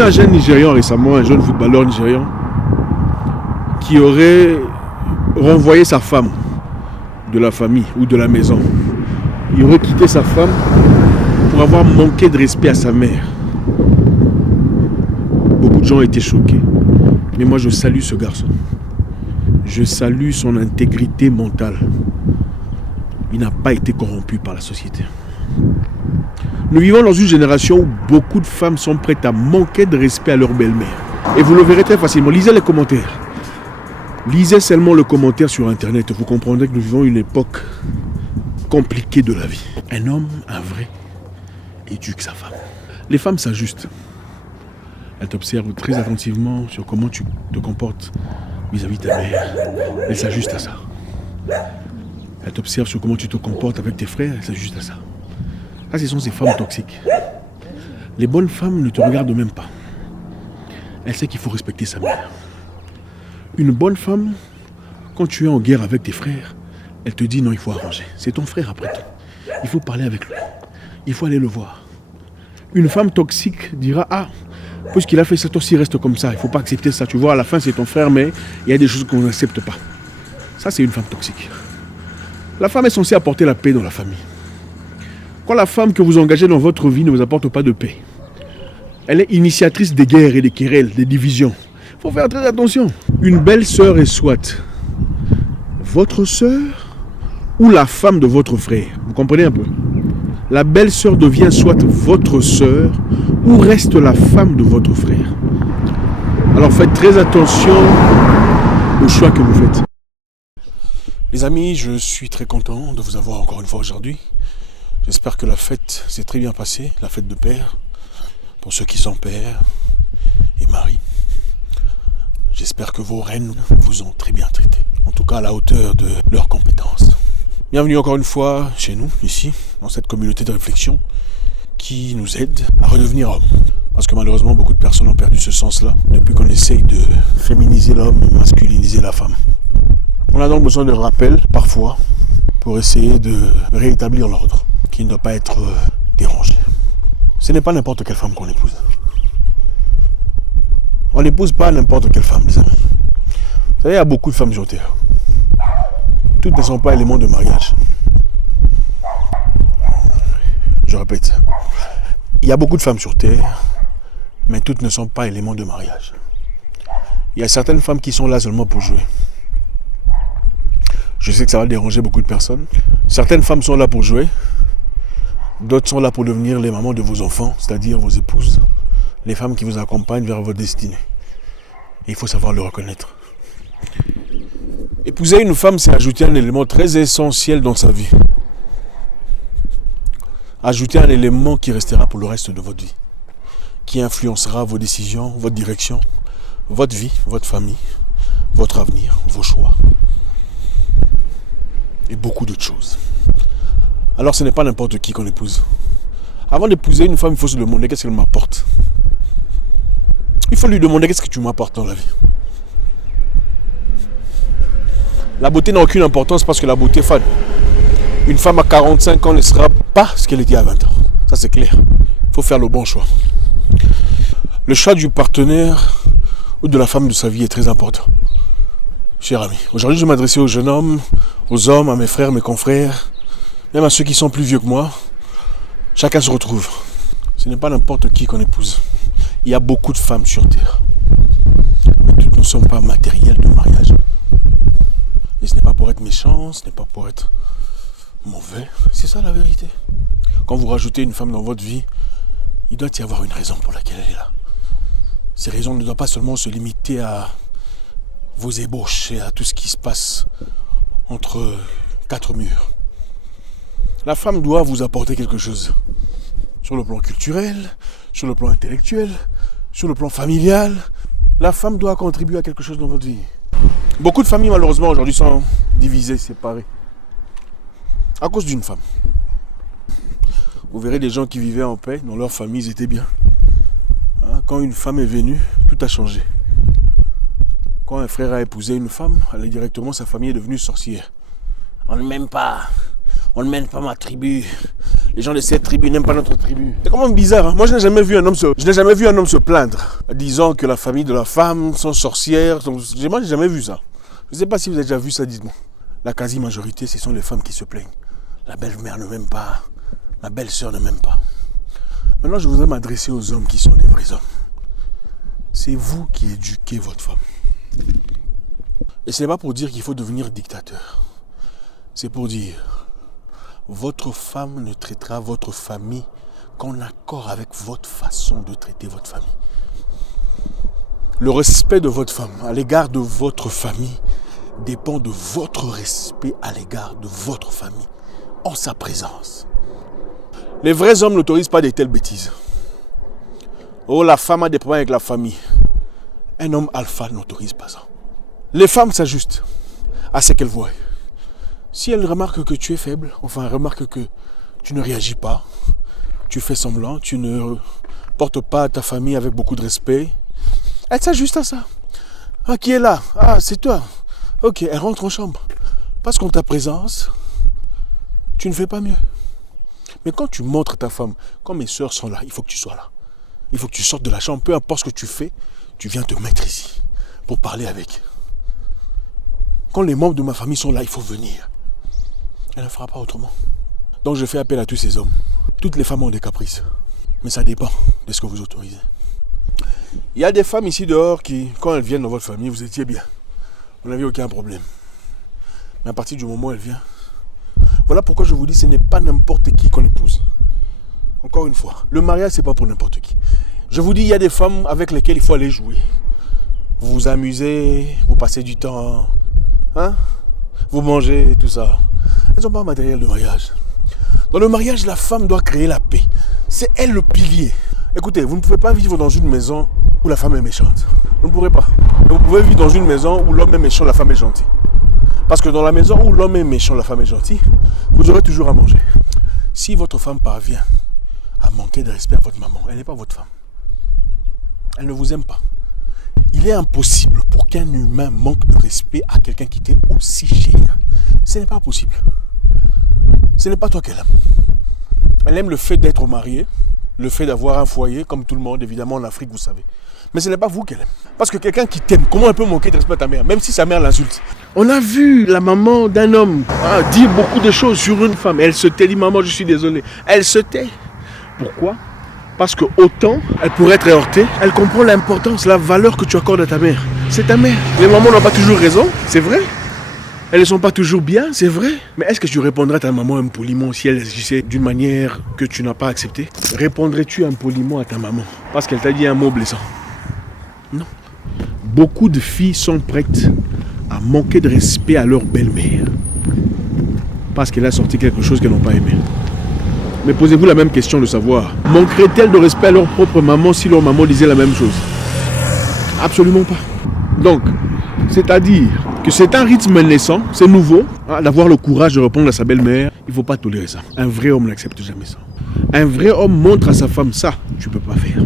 vu un jeune Nigérian récemment, un jeune footballeur nigérian, qui aurait renvoyé sa femme de la famille ou de la maison. Il aurait quitté sa femme pour avoir manqué de respect à sa mère. Beaucoup de gens étaient choqués. Mais moi, je salue ce garçon. Je salue son intégrité mentale. Il n'a pas été corrompu par la société. Nous vivons dans une génération où beaucoup de femmes sont prêtes à manquer de respect à leur belle-mère. Et vous le verrez très facilement. Lisez les commentaires. Lisez seulement le commentaire sur Internet. Vous comprendrez que nous vivons une époque compliquée de la vie. Un homme, un vrai, éduque sa femme. Les femmes s'ajustent. Elles t'observent très attentivement sur comment tu te comportes vis-à-vis de ta mère. Elles s'ajustent à ça. Elles t'observent sur comment tu te comportes avec tes frères. Elles s'ajustent à ça. Ça, ce sont ces femmes toxiques. Les bonnes femmes ne te regardent même pas. Elles savent qu'il faut respecter sa mère. Une bonne femme, quand tu es en guerre avec tes frères, elle te dit non, il faut arranger. C'est ton frère après tout. Il faut parler avec lui. Il faut aller le voir. Une femme toxique dira ah, puisqu'il a fait ça, toi aussi reste comme ça. Il ne faut pas accepter ça. Tu vois, à la fin, c'est ton frère, mais il y a des choses qu'on n'accepte pas. Ça, c'est une femme toxique. La femme est censée apporter la paix dans la famille. Quand la femme que vous engagez dans votre vie ne vous apporte pas de paix, elle est initiatrice des guerres et des querelles, des divisions. Il faut faire très attention. Une belle sœur est soit votre sœur ou la femme de votre frère. Vous comprenez un peu? La belle sœur devient soit votre sœur ou reste la femme de votre frère. Alors faites très attention au choix que vous faites. Les amis, je suis très content de vous avoir encore une fois aujourd'hui. J'espère que la fête s'est très bien passée, la fête de père, pour ceux qui sont pères et maris. J'espère que vos reines vous ont très bien traité, en tout cas à la hauteur de leurs compétences. Bienvenue encore une fois chez nous, ici, dans cette communauté de réflexion qui nous aide à redevenir homme. Parce que malheureusement, beaucoup de personnes ont perdu ce sens-là depuis qu'on essaye de féminiser l'homme et masculiniser la femme. On a donc besoin de rappels, parfois, pour essayer de rétablir l'ordre, qui ne doit pas être dérangé. Ce n'est pas n'importe quelle femme qu'on épouse. On n'épouse pas n'importe quelle femme, les amis. Vous savez, il y a beaucoup de femmes sur terre. Toutes ne sont pas éléments de mariage. Je répète. Il y a beaucoup de femmes sur terre, mais toutes ne sont pas éléments de mariage. Il y a certaines femmes qui sont là seulement pour jouer. Je sais que ça va déranger beaucoup de personnes. Certaines femmes sont là pour jouer. D'autres sont là pour devenir les mamans de vos enfants, c'est-à-dire vos épouses, les femmes qui vous accompagnent vers votre destinée. Et il faut savoir le reconnaître. Épouser une femme, c'est ajouter un élément très essentiel dans sa vie. Ajouter un élément qui restera pour le reste de votre vie, qui influencera vos décisions, votre direction, votre vie, votre famille, votre avenir, vos choix. Et beaucoup d'autres choses. Alors ce n'est pas n'importe qui qu'on épouse. Avant d'épouser une femme, il faut se demander qu'est-ce qu'elle m'apporte. Il faut lui demander qu'est-ce que tu m'apportes dans la vie. La beauté n'a aucune importance parce que la beauté fade. Une femme à 45 ans ne sera pas ce qu'elle était à 20 ans. Ça c'est clair. Il faut faire le bon choix. Le choix du partenaire ou de la femme de sa vie est très important. Cher ami, aujourd'hui je vais m'adresser aux jeunes hommes, aux hommes, à mes frères, mes confrères, même à ceux qui sont plus vieux que moi. Chacun se retrouve. Ce n'est pas n'importe qui qu'on épouse. Il y a beaucoup de femmes sur terre. Mais toutes ne sont pas matérielles de mariage. Et ce n'est pas pour être méchant, ce n'est pas pour être mauvais. C'est ça la vérité. Quand vous rajoutez une femme dans votre vie, il doit y avoir une raison pour laquelle elle est là. Ces raisons ne doivent pas seulement se limiter à vos ébauches et à tout ce qui se passe entre quatre murs. La femme doit vous apporter quelque chose. Sur le plan culturel, sur le plan intellectuel, sur le plan familial. La femme doit contribuer à quelque chose dans votre vie. Beaucoup de familles malheureusement aujourd'hui sont divisées, séparées. À cause d'une femme. Vous verrez des gens qui vivaient en paix, dans leur famille ils étaient bien. Quand une femme est venue, tout a changé. Quand un frère a épousé une femme, directement sa famille est devenue sorcière. On ne m'aime pas ma tribu. Les gens de cette tribu n'aiment pas notre tribu. C'est quand même bizarre. Hein? Moi, je n'ai jamais vu un homme se plaindre, disant que la famille de la femme sont sorcières. Moi, je n'ai jamais vu ça. Je ne sais pas si vous avez déjà vu ça, dites-moi. La quasi-majorité, ce sont les femmes qui se plaignent. La belle-mère ne m'aime pas. Ma belle-sœur ne m'aime pas. Maintenant, je voudrais m'adresser aux hommes qui sont des vrais hommes. C'est vous qui éduquez votre femme. Et ce n'est pas pour dire qu'il faut devenir dictateur. C'est pour dire, votre femme ne traitera votre famille qu'en accord avec votre façon de traiter votre famille. Le respect de votre femme à l'égard de votre famille dépend de votre respect à l'égard de votre famille, en sa présence. Les vrais hommes n'autorisent pas de telles bêtises. Oh, la femme a des problèmes avec la famille. Un homme alpha n'autorise pas ça. Les femmes s'ajustent à ce qu'elles voient. Si elles remarquent que tu es faible, enfin remarquent que tu ne réagis pas, tu fais semblant, tu ne portes pas ta famille avec beaucoup de respect, elles s'ajustent à ça. Ah, qui est là? Ah, c'est toi. Ok, elle rentre en chambre. Parce qu'en ta présence, tu ne fais pas mieux. Mais quand tu montres à ta femme, quand mes soeurs sont là, il faut que tu sois là. Il faut que tu sortes de la chambre, peu importe ce que tu fais, tu viens te mettre ici pour parler avec. Quand les membres de ma famille sont là, il faut venir. Elle ne fera pas autrement. Donc je fais appel à tous ces hommes. Toutes les femmes ont des caprices. Mais ça dépend de ce que vous autorisez. Il y a des femmes ici dehors qui, quand elles viennent dans votre famille, vous étiez bien. Vous n'avez aucun problème. Mais à partir du moment où elle vient, voilà pourquoi je vous dis, ce n'est pas n'importe qui qu'on épouse. Encore une fois, le mariage, ce n'est pas pour n'importe qui. Je vous dis, il y a des femmes avec lesquelles il faut aller jouer. Vous vous amusez, vous passez du temps, hein? Vous mangez, tout ça. Elles n'ont pas un matériel de mariage. Dans le mariage, la femme doit créer la paix. C'est elle le pilier. Écoutez, vous ne pouvez pas vivre dans une maison où la femme est méchante. Vous ne pourrez pas. Vous pouvez vivre dans une maison où l'homme est méchant, la femme est gentille. Parce que dans la maison où l'homme est méchant, la femme est gentille, vous aurez toujours à manger. Si votre femme parvient à manquer de respect à votre maman, elle n'est pas votre femme. Elle ne vous aime pas. Il est impossible pour qu'un humain manque de respect à quelqu'un qui t'est aussi cher. Ce n'est pas possible. Ce n'est pas toi qu'elle aime. Elle aime le fait d'être mariée, le fait d'avoir un foyer, comme tout le monde, évidemment en Afrique, vous savez. Mais ce n'est pas vous qu'elle aime. Parce que quelqu'un qui t'aime, comment elle peut manquer de respect à ta mère, même si sa mère l'insulte? On a vu la maman d'un homme dire beaucoup de choses sur une femme. Elle se tait, dit maman, je suis désolé. Elle se tait. Pourquoi? Parce que autant elle pourrait être heurtée, elle comprend l'importance, la valeur que tu accordes à ta mère. C'est ta mère. Les mamans n'ont pas toujours raison, c'est vrai. Elles ne sont pas toujours bien, c'est vrai. Mais est-ce que tu répondrais à ta maman impoliment si elle agissait d'une manière que tu n'as pas acceptée? Répondrais-tu impoliment à ta maman parce qu'elle t'a dit un mot blessant? Non. Beaucoup de filles sont prêtes à manquer de respect à leur belle-mère parce qu'elle a sorti quelque chose qu'elles n'ont pas aimé. Mais posez-vous la même question de savoir, manqueraient-elles de respect à leur propre maman si leur maman disait la même chose? Absolument pas. Donc, c'est-à-dire que c'est un rythme naissant, c'est nouveau, d'avoir le courage de répondre à sa belle-mère. Il ne faut pas tolérer ça. Un vrai homme n'accepte jamais ça. Un vrai homme montre à sa femme ça, tu ne peux pas faire.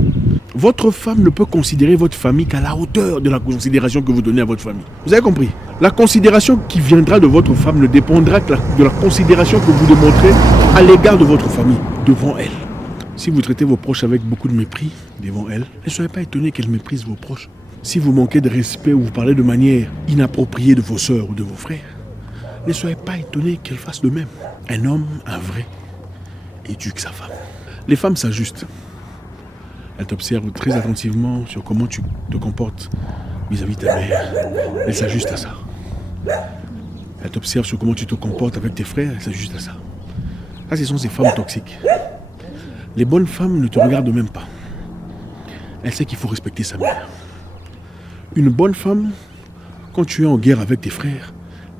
Votre femme ne peut considérer votre famille qu'à la hauteur de la considération que vous donnez à votre famille. Vous avez compris? La considération qui viendra de votre femme ne dépendra que de la considération que vous démontrez à l'égard de votre famille, devant elle. Si vous traitez vos proches avec beaucoup de mépris devant elle, ne soyez pas étonné qu'elle méprise vos proches. Si vous manquez de respect ou vous parlez de manière inappropriée de vos sœurs ou de vos frères, ne soyez pas étonné qu'elle fasse de même. Un homme, un vrai, éduque sa femme. Les femmes s'ajustent. Elles t'observent très attentivement sur comment tu te comportes vis-à-vis de ta mère. Elles s'ajustent à ça. Elles t'observent sur comment tu te comportes avec tes frères. Elles s'ajustent à ça. Ça, ce sont ces femmes toxiques. Les bonnes femmes ne te regardent même pas. Elles savent qu'il faut respecter sa mère. Une bonne femme, quand tu es en guerre avec tes frères,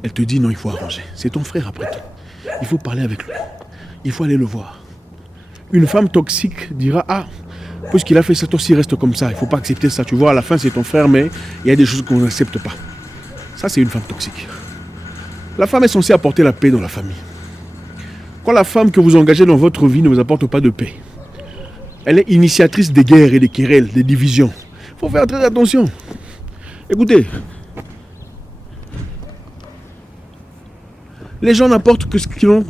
elle te dit non, il faut arranger. C'est ton frère après tout. Il faut parler avec lui. Il faut aller le voir. Une femme toxique dira ah, puisqu'il a fait ça, toi aussi reste comme ça. Il ne faut pas accepter ça. Tu vois, à la fin, c'est ton frère, mais il y a des choses qu'on n'accepte pas. Ça, c'est une femme toxique. La femme est censée apporter la paix dans la famille. Quand la femme que vous engagez dans votre vie ne vous apporte pas de paix, elle est initiatrice des guerres et des querelles, des divisions. Il faut faire très attention. Écoutez, les gens n'apportent que ce qu'ils ont